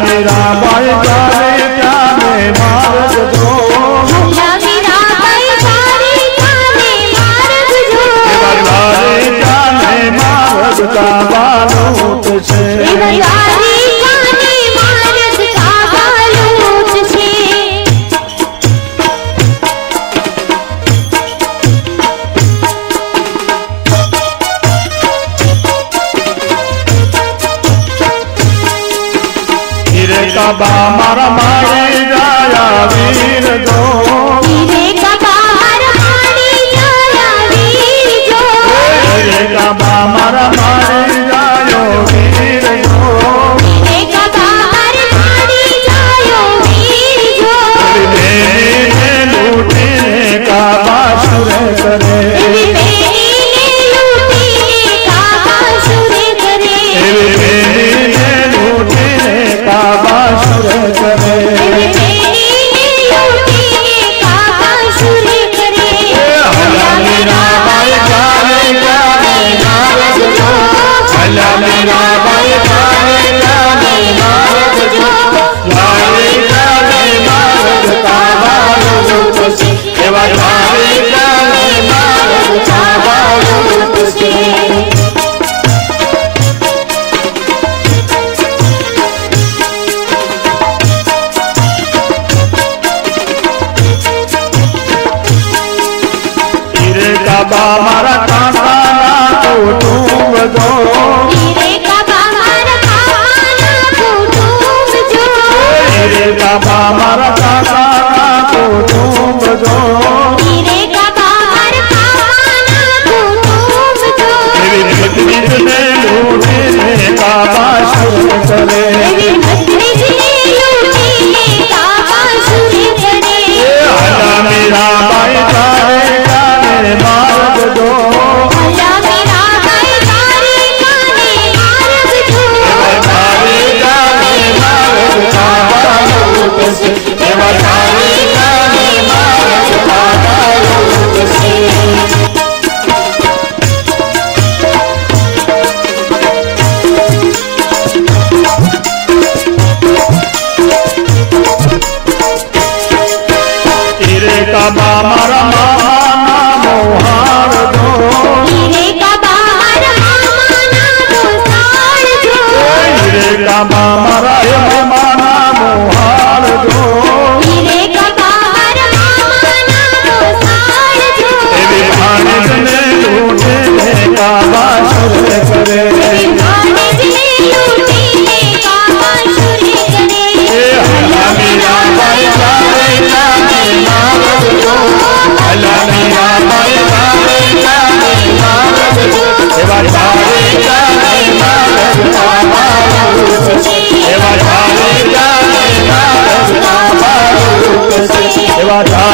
મીરાબાઈ વીર કબા મારા મારી રાયા વીર જો বাবা মারা કબા મારા માના મોહાર જો હીરે કબા મારા માના મોહાર જો હીરે કબા I ta